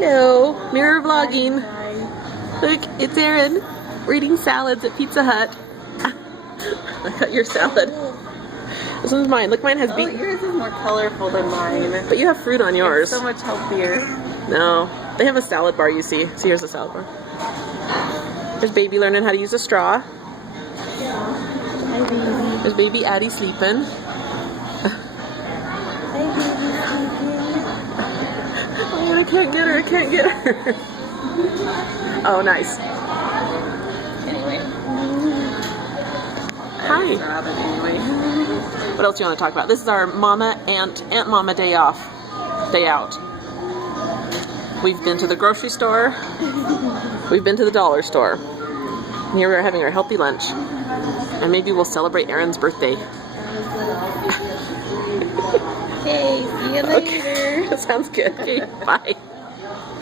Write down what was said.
Hello, mirror vlogging. Look, it's Erin. We're eating salads at Pizza Hut. I got your salad. This one's mine. Look, mine has beet. Yours is more colorful than mine. But you have fruit on yours. It's so much healthier. No, they have a salad bar, you see. See, here's a salad bar. There's baby learning how to use a straw. Hi, baby. There's baby Addie sleeping. Hi, baby sleeping. Oh, I can't get her. I can't get her. Oh, nice. Anyway. Hi. Robin, anyway. What else do you want to talk about? This is our Aunt Mama day off. Day out. We've been to the grocery store. We've been to the dollar store. And here we're having our healthy lunch. And maybe we'll celebrate Erin's birthday. Okay, see you later. Okay. Sounds good. Okay, bye.